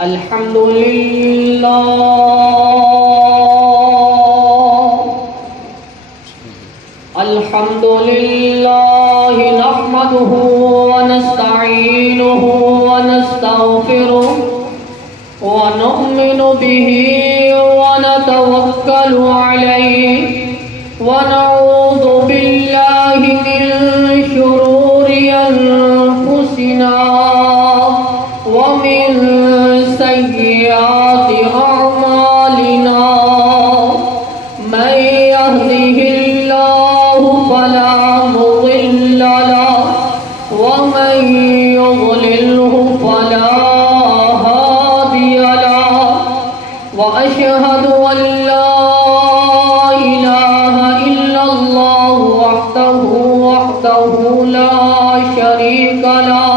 الحمد لله الحمد لله نحمده ونستعينه ونستغفره ونؤمن به ونتوكل عليه ونعوذ بالله من شرور أنفسنا ومن سيئات أعمالنا من يهده الله فلا مضل له ومن يضلله فلا هادي له وأشهد أن لا إله إلا الله وحده لا شريك له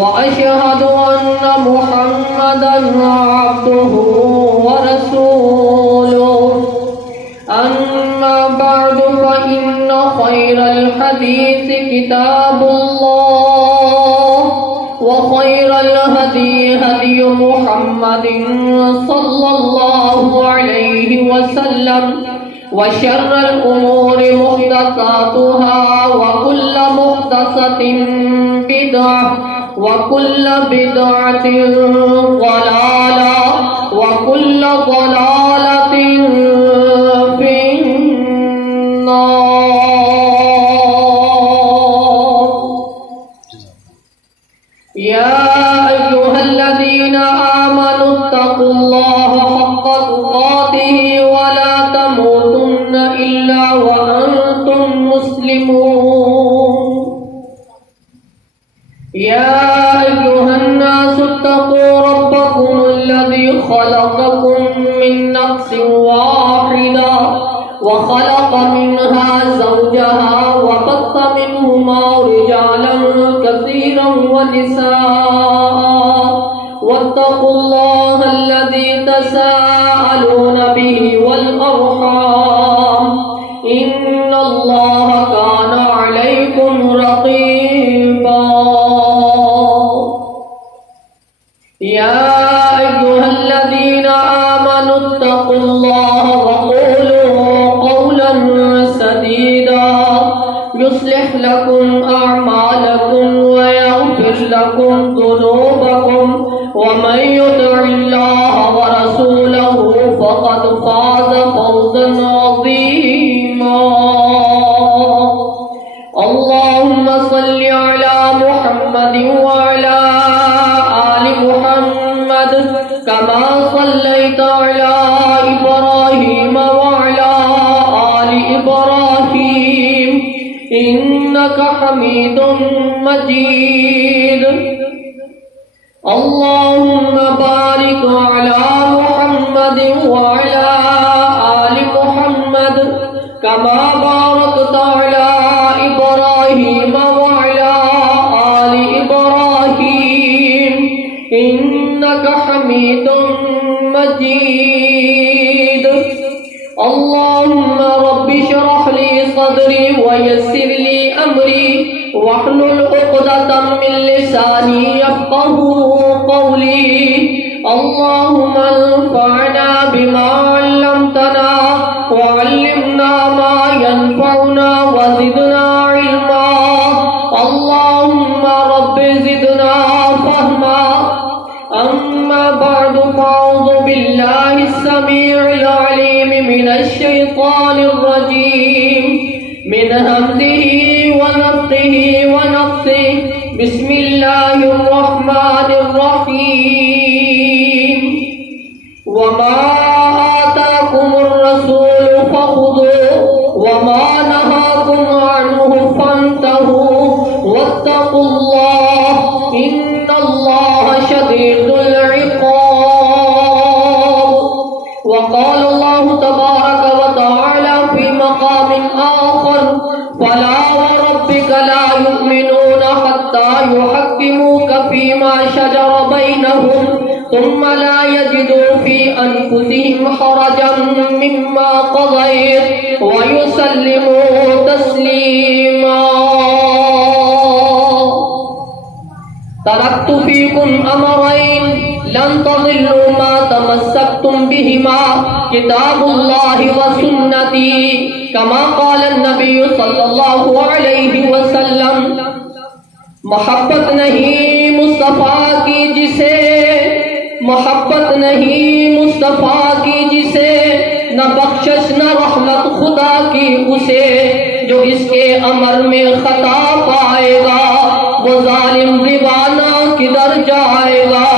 وأشهد أن محمدا عبده ورسوله أما بعد فإن خير الحديث كتاب الله وخير الهدي هدي محمد صلى الله عليه وسلم وشر الأمور محدثاتها وكل محدثة بدعة وكل بدعة ضلالة وكل ضلالة في النار. يا أيها الذين آمنوا اتقوا الله حق تقاته ولا تموتن إلا وأنتم مسلمون. يا أيها الناس اتقوا ربكم الذي خلقكم من نفس واحدة وخلق منها زوجها وبث منهما رجالا كثيرا ونساء واتقوا الله الذي تساءلون به والأرحام إن الله كان عليكم رقيبا. يا أيها الذين آمنوا اتقوا الله وقولوا قولا سديدا يصلح لكم أعمالكم ويغفر لكم ذنوبكم ومن يطع الله ورسوله فقد فاز فوزا عظيما. اللهم صل على محمد وعلى آل محمد كما صليت على إبراهيم وعلى آل إبراهيم إنك حميد مجيد. اللهم بارك على محمد وعلى آل محمد كما باركت على إبراهيم وعلى آل إبراهيم إنك حميد مجيد. اللهم رب اشرح لي صدري ويسر لي أمري واحلل عقدة من لساني يفقه قولي. اللهم انفعنا بما علمتنا وعلمنا ما ينفعنا وزدنا علما. اللهم رب زدنا فهما. أما بعد فأعوذ بالله السميع العليم من الشيطان الرجيم من همزه ونفخه ونفثه. بسم الله الرحمن الرحيم. وما آتاكم الرسول فخذوه وما نهاكم عنه فانتهوا واتقوا الله إن الله شديد العقاب. وقال الله تبارك وتعالى في مقام آخر فلا وربك لا يؤمنون حتى يحكموك فيما شجر بينهم ثم لا يجدوا في أنفسهم حرجا مما قضيت ويسلموا تسليما. تركت فيكم أمرين لن تضلوا ما تمسكتم بهما كتاب الله وسنتي كما قال النبي صلی اللہ علیہ وسلم. محبت نہیں مصطفیٰ کی جسے، محبت نہیں مصطفیٰ کی جسے، نہ بخشش نہ رحمت خدا کی اسے. جو اس کے امر میں خطا پائے گا وہ ظالم دیوانہ کدھر جائے گا.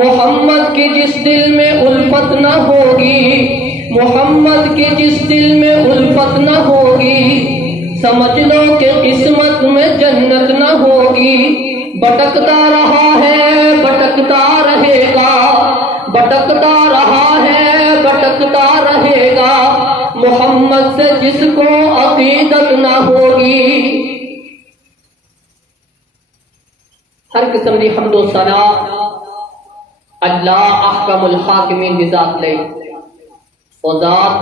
محمد کی جس دل میں الفت نہ ہوگی، محمد کی جس دل میں الفت نہ ہوگی، سمجھ لو کہ قسمت میں جنت نہ ہوگی. بھٹکتا رہا ہے بھٹکتا رہے گا، بھٹکتا رہا ہے بھٹکتا رہے گا، محمد سے جس کو عقیدت نہ ہوگی. ہر قسم کی حمد و ثنا اللہ احکم الحاکمین کی ذات لئی. او ذات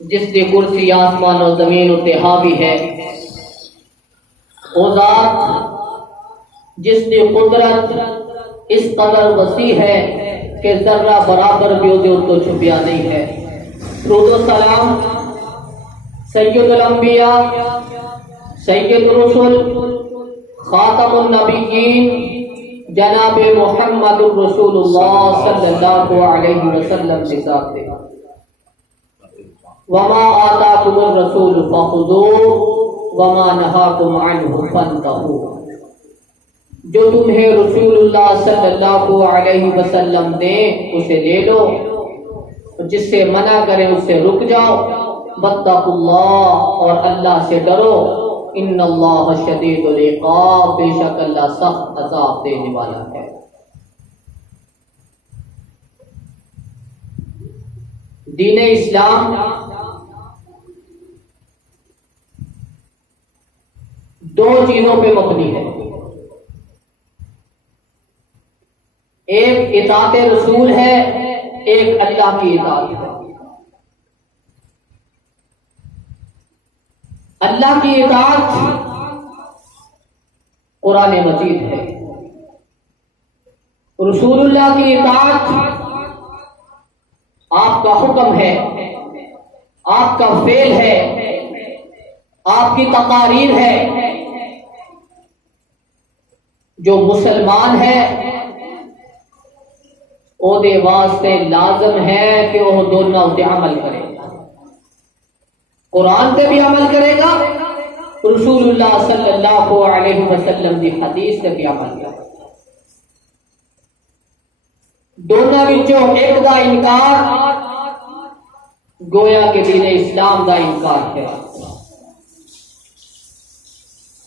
جس دی کرسی آسمان و زمین اتے حاوی ہے، او ذات جس دی قدرت اس قدر وسیع ہے کہ ذرہ برابر بھی ادھے تو چھپیا نہیں ہے. درود و سلام سید الانبیاء، سید الرسل، خاتم النبیین جناب محمد رسول اللہ صلی اللہ علیہ وسلم کے ساتھ دے. وما آتاکم الرسول فخذوہ وما نہاکم عنہ فانتہوا. جو تمہیں رسول اللہ صلی اللہ علیہ وسلم دے اسے لے لو، جس سے منع کرے اس سے رک جاؤ. واتقوا اللہ، اور اللہ سے ڈرو. ان اللہ شدید العقاب، بے شک اللہ سخت عذاب دینے والا ہے. دین اسلام دو چیزوں پہ مبنی ہے. ایک اطاعت رسول ہے، ایک اللہ کی اطاعت ہے. اللہ کی اطاعت قرآن مجید ہے، رسول اللہ کی اطاعت آپ کا حکم ہے، آپ کا فعل ہے، آپ کی تقاریر ہے. جو مسلمان ہے او دے واسطے لازم ہے کہ وہ دونوں تے عمل کرے. قرآن پہ بھی عمل کرے گا، رسول اللہ صلی اللہ علیہ وسلم کی حدیث پہ بھی عمل کرے گا. دونوں وچوں ایک دا انکار گویا کہ دین اسلام دا انکار ہے.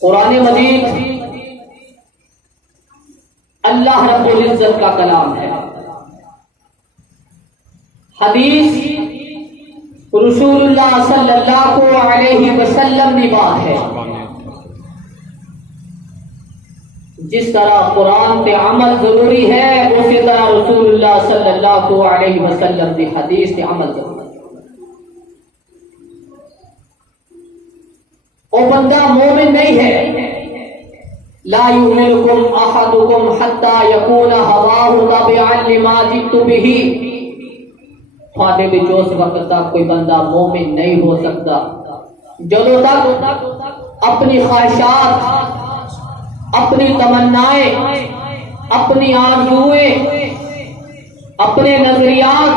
قرآن مجید اللہ رب العزت کا کلام ہے، حدیث رسول اللہ صلی اللہ علیہ وسلم کی بات ہے. جس طرح قرآن پہ عمل ضروری ہے اسی طرح رسول اللہ صلی اللہ علیہ وسلم کی حدیث پہ عمل ضروری ہے. وہ بندہ مومن نہیں ہے. لا یؤمنکم احدکم حتی یکون ہواہ تبعا لما جئت بہ. اس وقت تک کوئی بندہ مومن نہیں ہو سکتا جب تک اپنی خواہشات، اپنی تمنائیں، اپنی آرزوئیں، اپنے نظریات،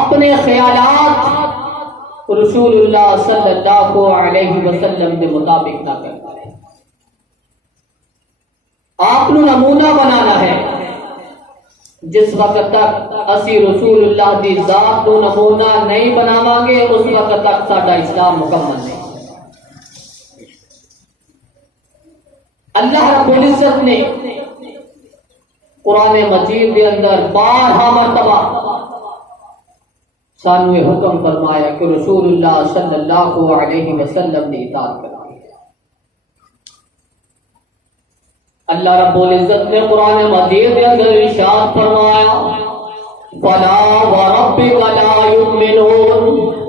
اپنے خیالات رسول اللہ صلی اللہ علیہ وسلم کے مطابق نہ کرتا ہے. آپ کو نمونہ بنانا ہے. جس وقت تک اسی رسول اللہ دی ذات کو نمونہ نہیں بناواں گے اس وقت تک ساڈا اسلام مکمل نہیں. اللہ رب العزت نے قرآن مجید کے اندر بارہا مرتبہ سانو یہ حکم فرمایا کہ رسول اللہ صلی اللہ علیہ وسلم نے اطاعت کرنا. اللہ رب العزت نے قرآن مجید کے اندر ارشاد فرمایا فَلَا وَرَبِّكَ لَا يُؤْمِنُونَ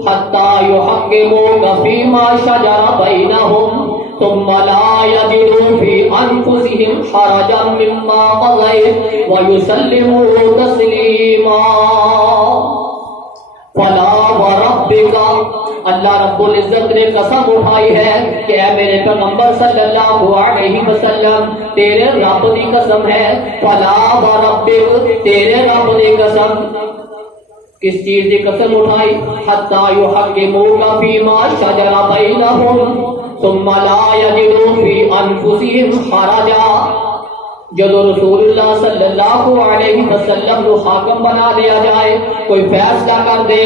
حَتَّى يُحَكِّمُوكَ فِيمَا شَجَرَ بَيْنَهُمْ ثم لا يجدوا في انفسهم حرجا مما قضيت ويسلموا تسلیما. فلا وربک، اللہ رب العزت نے قسم اٹھائی ہے کہ اے میرے پیغمبر صلی اللہ علیہ وسلم تیرے رب کی قسم ہے. فلا وربک، تیرے رب کی قسم. کس چیز کی قسم اٹھائی؟ حتی یحکموک فیما شجر بینہم ثم لا یجدوا فی انفسہم حرجا. جب رسول اللہ صلی اللہ علیہ وسلم کو حاکم بنا دیا جائے، کوئی فیصلہ کر دے،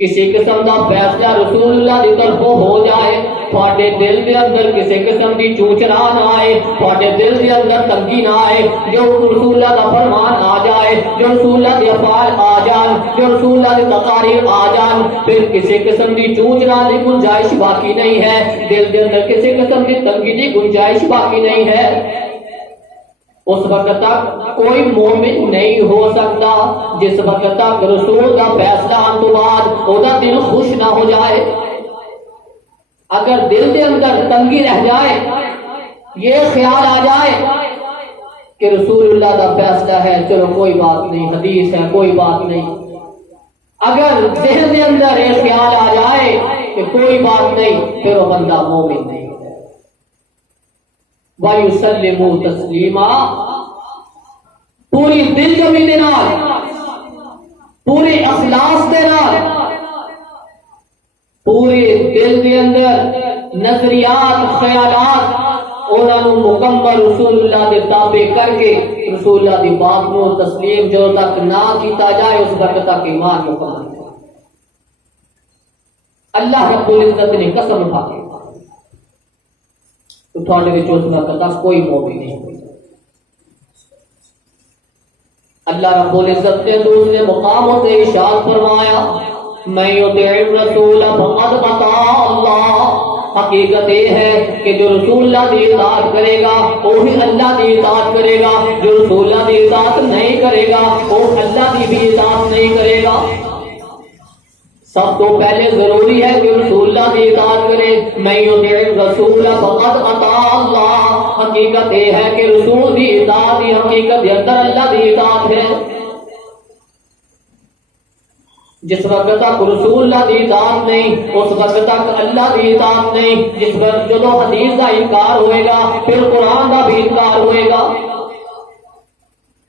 کسی قسم کا فیصلہ رسول اللہ کی طرف ہو جائے، تھوڑے دل کے اندر کسی قسم کی چوچلا نہ آئے، تھوڑے دل کے اندر تنگی نہ آئے. جو رسول اللہ کا فرمان آ جائے، جو رسول اللہ کے افعال آ جان، جو رسول اللہ کی تقاریر آ جان، پھر کسی قسم کی چوچلا کی گنجائش باقی نہیں ہے، دل کے اندر کسی قسم کی تنگی کی گنجائش باقی نہیں ہے. اس وقت تک کوئی مومن نہیں ہو سکتا جس وقت تک رسول کا فیصلہ آنے کے بعد وہ دل خوش نہ ہو جائے. اگر دل کے اندر تنگی رہ جائے، یہ خیال آ جائے کہ رسول اللہ کا فیصلہ ہے، چلو کوئی بات نہیں، حدیث ہے کوئی بات نہیں. اگر ذہن کے اندر یہ خیال آ جائے کہ کوئی بات نہیں، پھر وہ بندہ مومن نہیں. وَيُسَلِّمُوا تَسْلِيمًا، پوری دل جمی دے نال، پورے اخلاص دے نال، پورے دل دے اندر نظریات خیالات انہوں مکمل رسول اللہ کے تابع کر کے رسول اللہ کی بات کو تسلیم جو تک نہ کیتا جائے اس وقت تک ایمان مکمل ہے. اللہ رب العزت نے قسم اٹھا کے تو تھوڑے وچ اس وقت تک کوئی مومن نہیں ہوئی. اللہ رب العزت نے دوسرے مقاموں سے ارشاد فرمایا میں یطیع الرسول فقد اطاع اللہ. حقیقت یہ ہے کہ جو رسول اللہ کی اطاعت کرے گا وہی اللہ کی اطاعت کرے گا، جو رسول اللہ کی اطاعت نہیں کرے گا وہ اللہ کی بھی اطاعت نہیں کرے گا. سب تو پہلے ضروری ہے کہ رسول اللہ کی اطاعت کرے. میں یطیع الرسول فقد اطاع اللہ. حقیقت یہ ہے کہ رسول کی اطاعت ہی حقیقت کے اندر اللہ کی اطاعت ہے. جس وقت تک رسول اللہ کی اطاعت نہیں اس وقت تک اللہ کی اطاعت نہیں. جس وقت جو حدیث کا انکار ہوئے گا پھر قرآن کا بھی انکار ہوئے گا.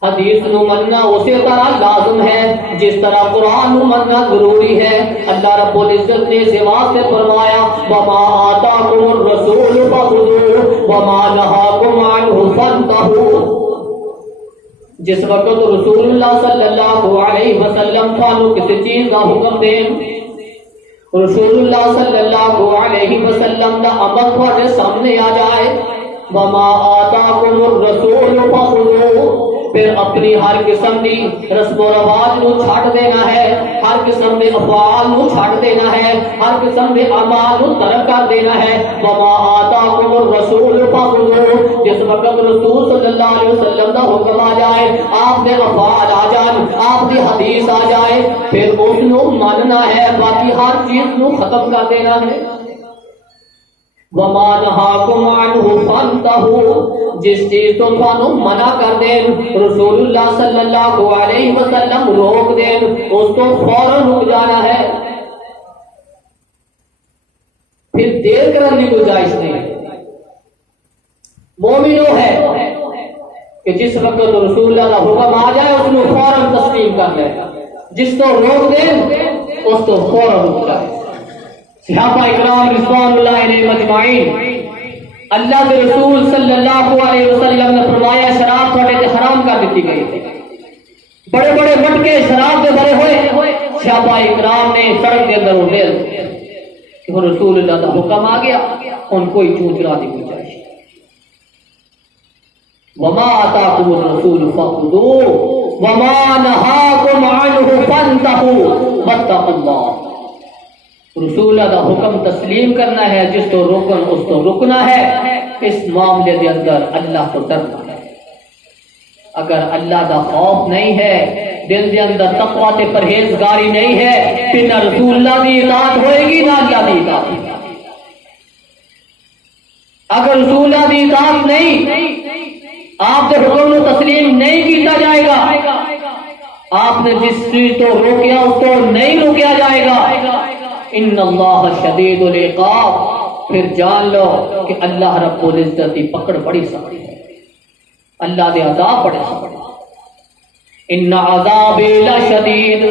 حدیث نو مننا اسی طرح لازم ہے جس طرح قرآن نو مننا ضروری ہے. اللہ رب العزت نے اس واسطے فرمایا وما آتاکم الرسول فخذوہ وما نہاکم عنہ فانتہوا. جس وقت رسول اللہ صلی اللہ علیہ وسلم تھانوں کسی چیز کا حکم دیں، رسول اللہ صلی اللہ علیہ وسلم کا عمل تھوڑے سامنے آ جائے وما آتاکم الرسول فخذوہ، پھر اپنی ہر قسم کی رسم و رواج کو چھاڑ دینا ہے، ہر قسم کے افعال کو چھاڑ دینا ہے، ہر قسم کے اعمال کو ترک کر دینا ہے. وما آتاکم الرسول فخذوہ، جس وقت رسول صلی اللہ علیہ وسلم کا حکم آ جائے، آپ کے افعال آ جان، آپ کی حدیث آ جائے، پھر اس کو ماننا ہے، باقی ہر چیز کو ختم کر دینا ہے. وما نہاکم عنہ فانتہوا، جس چیز تو تھانوں منع کر دیں رسول اللہ صلی اللہ علیہ وسلم روک دیں اس کو فوراً رک جانا ہے، پھر دیر کرنے کی گنجائش نہیں. مومن وہ ہے کہ جس وقت رسول اللہ کا حکم آ جائے اس کو فوراً تسلیم کر لے، جس کو روک دیں اس کو فوراً رک جائے. صحابہ اکرام رضوان اللہ علیہم اجمعین، اللہ کے رسول صلی اللہ علیہ وسلم نے فرمایا شراب تھوڑے سے حرام کر دیتی گئی تھی، بڑے بڑے مٹکے شراب سے بھرے ہوئے. صحابہ اکرام نے سڑک کے اندر اٹھے کہ وہ رسول اللہ کا حکم آ گیا، ان کوئی چوچرا نہیں گنجائش. وما آتاکم الرسول فخذوہ وما نہاکم عنہ فانتہوا واتقوا اللہ. رسول اللہ کا حکم تسلیم کرنا ہے، جس تو روکن اس تو رکنا ہے. اس معاملے کے اندر اللہ کو ڈرنا ہے. اگر اللہ کا خوف نہیں ہے، دل کے اندر تقویٰ سے پرہیزگاری نہیں ہے، پھر نہ رسول اللہ کی اطاعت ہوئے گی نہ اللہ کی اطاعت. اگر رسول اللہ دی اطاعت نہیں، آپ کے حکم کو تسلیم نہیں کیتا جائے گا، آپ نے جس چیز کو روکیا اس کو نہیں روکیا جائے گا، ان اللہ شدید العقاب، پھر جان لو کہ اللہ رب العزت کی پکڑ بڑی سخت ہے، اللہ دے عذاب بڑے سخت ہیں۔ ان عذابی لشدید،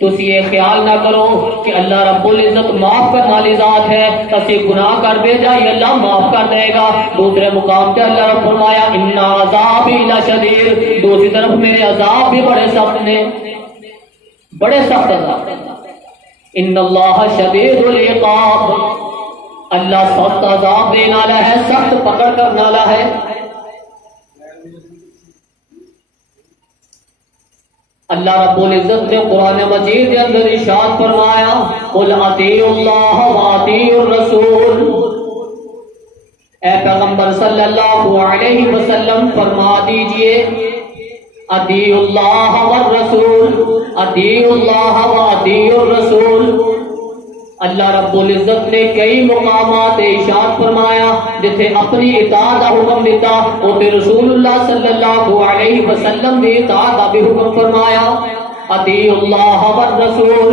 تسی یہ خیال نہ کرو کہ اللہ رب العزت معاف کرنے والی ذات ہے، اسی گناہ کر دے جائے اللہ معاف کر دے گا۔ دوسرے مقام پہ اللہ رب فرمایا ان عذابی لشدید، دوسری طرف میرے عذاب بھی بڑے سخت نے، بڑے سخت عذاب۔ ان اللہ شدید العقاب، اللہ سخت عذاب دینے والا ہے، سخت پکڑ کرنے والا ہے۔ اللہ رب العزت نے قرآن مجید کے اندر ارشاد فرمایا قل اطیعوا اللہ واطیعوا الرسول، اے پیغمبر صلی اللہ علیہ وسلم فرما دیجئے اطیعوا اللہ والرسول، اطیعوا اللہ واطیعوا الرسول۔ اللہ رب العزت نے کئی مقامات ارشاد فرمایا جتھے اپنی اطاعت کا حکم دیتا، اوتے رسول اللہ صلی اللہ علیہ وسلم نے اطاعت کا بھی حکم فرمایا اطیعوا اللہ والرسول،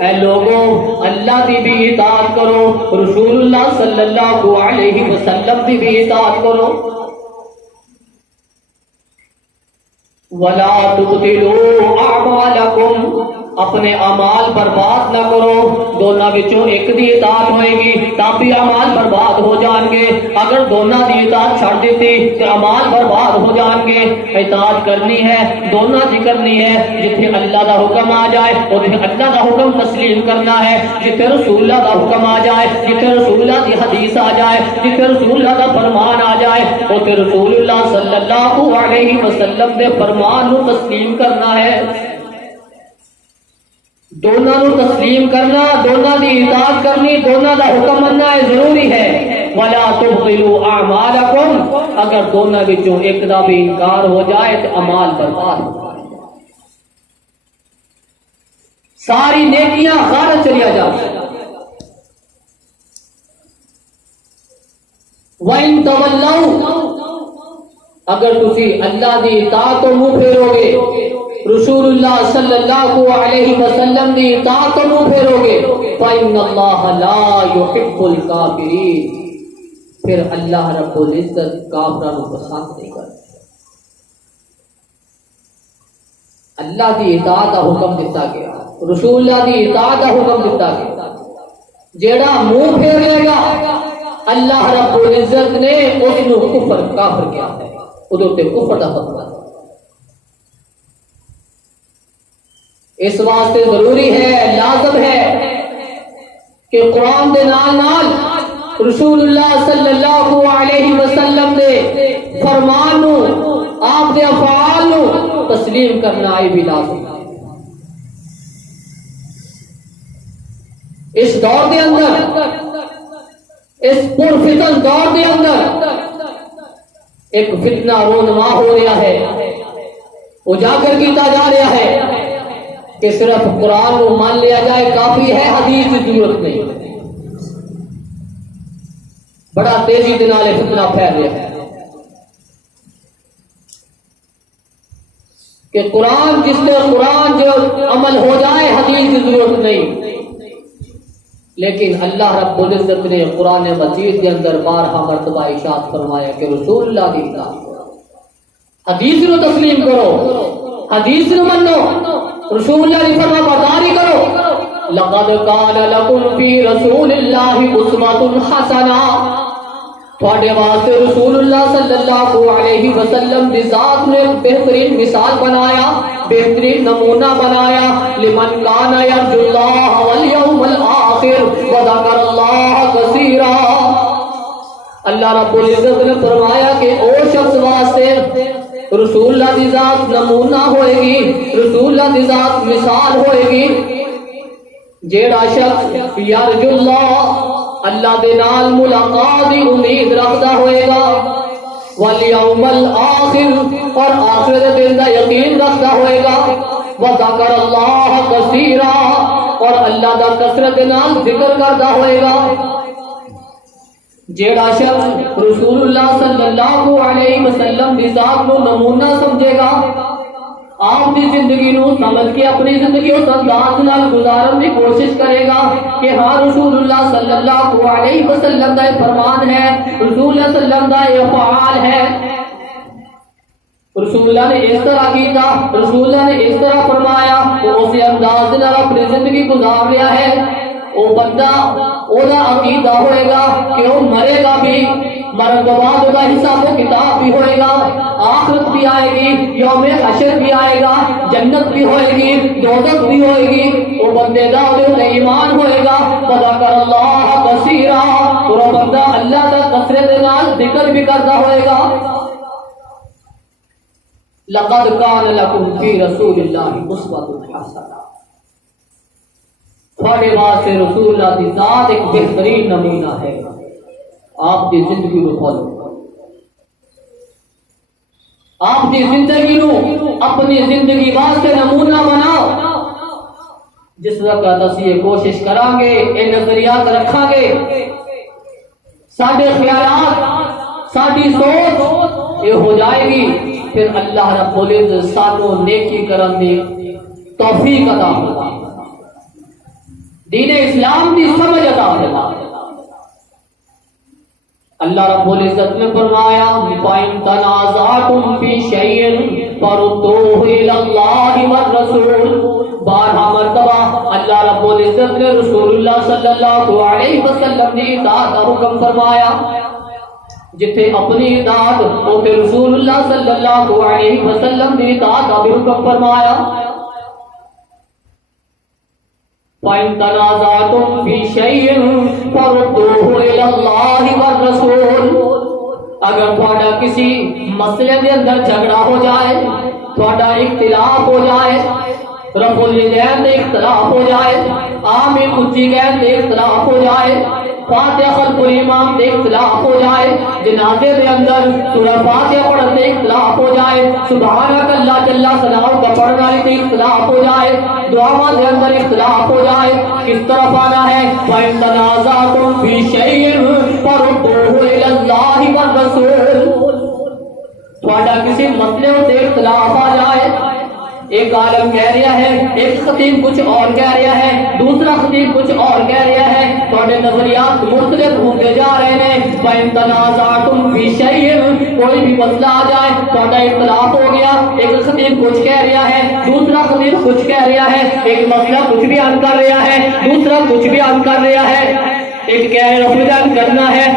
اے لوگوں اللہ کی بھی اطاعت کرو، رسول اللہ صلی اللہ علیہ وسلم کی بھی اطاعت کرو۔ وَلَا تُبْطِلُوا أَعْمَالَكُمْ، اپنے اعمال برباد نہ کرو، دونوں وچوں ایک دی اطاعت ہوئے گی تاکہ اعمال برباد ہو جان گے، اگر دونوں دی اطاعت چھڑ دیتی تو اعمال برباد ہو جان گے۔ اطاعت کرنی ہے دونوں دی کرنی ہے، جتھے اللہ دا حکم آ جائے اوتھے اللہ دا حکم تسلیم کرنا ہے، جتھے رسول اللہ دا حکم آ جائے، جتھے رسول اللہ دی حدیث آ جائے، جتھے رسول اللہ دا فرمان آ جائے اوتھے رسول اللہ صلی اللہ علیہ وسلم دے فرمان نو تسلیم کرنا ہے۔ دونوں نو تسلیم کرنا، دونوں دی اطاعت کرنی، دونوں دا حکم مننا ہے ضروری ہے۔ وَلَا تُبْطِلُوا أَعْمَالَكُمْ، اگر دونوں وچوں ایک دا بھی انکار ہو جائے تو اعمال برباد ہو جائے، ساری نیکیاں غارت چلیا جائے۔ وَإِن تَوَلَّوْا، اگر تسی اللہ دی اطاعت تو منہ پھیرو گے، رسول اللہ صلی اللہ علیہ وسلم کی اطاعت کو منہ پھیرو گے، فَإِنَّ اللَّهَ لَا يُحِبُّ الْكَافِرِينَ، پھر اللہ رب العزت کافروں کو پسند نہیں کرتا۔ اللہ کی اطاعت کا حکم دیتا گیا، رسول اللہ کی اطاعت کا حکم دیتا گیا، جیڑا منہ پھیر لے گا اللہ رب العزت نے اس کو کفر کافر کیا ہے، ادھر تے کفر دا فتویٰ۔ اس واسطے ضروری ہے، لازم ہے کہ قرآن دے نال نال رسول اللہ صلی اللہ علیہ وسلم دے فرمان نو، آپ دے افعال نو تسلیم کرنا یہ بھی لازم ہے۔ اس دور دے اندر، اس پرفتن دور دے اندر ایک فتنہ رونما ہو رہا ہے، اجاگر کیتا جا رہا ہے کہ صرف قرآن کو مان لیا جائے کافی ہے، حدیث کی ضرورت نہیں۔ بڑا تیزی کے نال فتنہ پھیل رہا ہے کہ قرآن جس نے قرآن جو عمل ہو جائے حدیث کی ضرورت نہیں، لیکن اللہ رب العزت نے قرآن مجید کے اندر بارہا مرتبہ ارشاد فرمایا کہ رسول اللہ کی اطاعت کرو، حدیث کو تسلیم کرو، حدیث کو منو، رسول اللہ کی فرما برداری کرو۔ لقد کان لکم فی رسول اللہ اسوۃ حسنہ، تھوڑے واسطے رسول اللہ صلی اللہ علیہ وسلم کی ذات نے بہترین مثال بنایا، بہترین نمونہ بنایا، لمن کان یرجو اللہ والیوم الآخر وذکر اللہ کثیرا۔ اللہ رب العزت نے فرمایا کہ او شخص واسطے رسول اللہ کی ذات نمونہ ہوئے گی، رسول اللہ کی ذات مثال ہوئے گی، جیڑا شخص یرجو اللہ دے نال ملاقات کی امید رکھتا ہوئے گا، والیوم الآخر اور آخرت دن کا یقین رکھتا ہوئے گا، وذکر اللہ کثیرا اور اللہ دا کثرت نال ذکر کرتا ہوئے گا۔ جیڑا شخص رسول اللہ صلی اللہ علیہ وسلم دی ذات کو نمونہ سمجھے گا، آپ کی زندگی نو سمجھ کے اپنی زندگی اس انداز نال گزارن کی کوشش کرے گا کہ ہاں رسول اللہ صلی اللہ علیہ وسلم کا فرمان ہے، رسول اللہ صلی اللہ علیہ وسلم کا افعال ہے، رسول اللہ نے اس طرح کیتا، رسول اللہ نے اس طرح فرمایا، وہ اسی انداز نال اپنی زندگی گزار رہا ہے، وہ بندہ اولا عقیدہ ہوئے گا کہ وہ مرے گا بھی، مرن کے بعد ہوگا حساب و کتاب بھی ہوئے گا، آخرت بھی آئے گی، یوم حشر بھی آئے گا، جنت بھی ہوئے گی، دوزخ بھی ہوئے گی، وہ بندے دا ایمان ہوئے گا، وذکر اللہ کثیرا، وہ بندہ اللہ کا کثرت نال ذکر بھی کرتا ہوئے گا۔ لقد کان لکم فی رسول اللہ اسوۃ حسنہ، تھوڑے واسطے رسول اللہ کی ذات ایک بہترین نمونہ ہے، آپ کی زندگی کو فالو، آپ کی زندگی کو اپنی زندگی واسطے نمونہ بناؤ۔ جس وقت اسی یہ کوشش کریں گے، یہ نظریات رکھیں گے، سارے خیالات، ساری سوچ یہ ہو جائے گی، پھر اللہ رب العزت سانو نیکی کرن دی توفیق عطا ہوگا، دین اسلام کی سمجھ عطا ہوگا۔ اللہ رب العزت نے فرمایا فَإِن تَنَازَعْتُمْ فِي شَيْءٍ فَرُدُّوهُ إِلَى اللَّهِ وَالرَّسُولِ، بارہا مرتبہ اللہ رب العزت نے رسول اللہ صلی اللہ علیہ وسلم کی اطاعت کا حکم فرمایا، جتھے اپنی اطاعت اوتھے رسول اللہ صلی اللہ علیہ وسلم کی اطاعت کا بھی حکم فرمایا۔ فَإِن تَنَازَعْتُمْ فِي شَيْءٍ فَرُدُّوهُ إِلَى اللَّهِ وَالرَّسُولِ، اگر تھوڑا کسی مسئلے کے اندر جھگڑا ہو جائے، تھوڑا اختلاف ہو جائے، رفع الیدین سے اختلاف ہو جائے، آمین اونچی گین سے اختلاف ہو جائے، فاتحہ خلف الامام سے اختلاف ہو جائے، جنازے کے اندر سورہ فاتحہ پڑھنے سے اختلاف ہو جائے، سبحانک اللہ جل ثناؤک کا پڑھنے والے سے اختلاف ہو جائے، دعاواں کے اندر اختلاف ہو جائے، کس طرف آنا ہے؟ فَإِن تَنَازَعْتُمْ فِي شَيْءٍ فَرُدُّوهُ إِلَى اللَّهِ وَالرَّسُولِ، تھوڑا کسی مسئلے سے اختلاف آ جائے، ایک عالم کہہ رہا ہے، ایک خطیب کچھ اور کہہ رہا ہے، دوسرا خطیب کچھ اور کہہ رہا ہے، تھوڑے نظریات مختلف ہوتے جا رہے ہیں، فَإِن تَنَازَعْتُمْ فِي شَيْءٍ، کوئی بھی مسئلہ آ جائے، تھوڑا اختلاف ہو گیا، ایک خطیب کچھ کہہ رہا ہے، دوسرا خطیب کچھ کہہ رہا ہے، ایک مسئلہ کچھ بیان کر رہا ہے، دوسرا کچھ بیان کر رہا ہے، ایک کہہ رہا ہے کرنا ہے،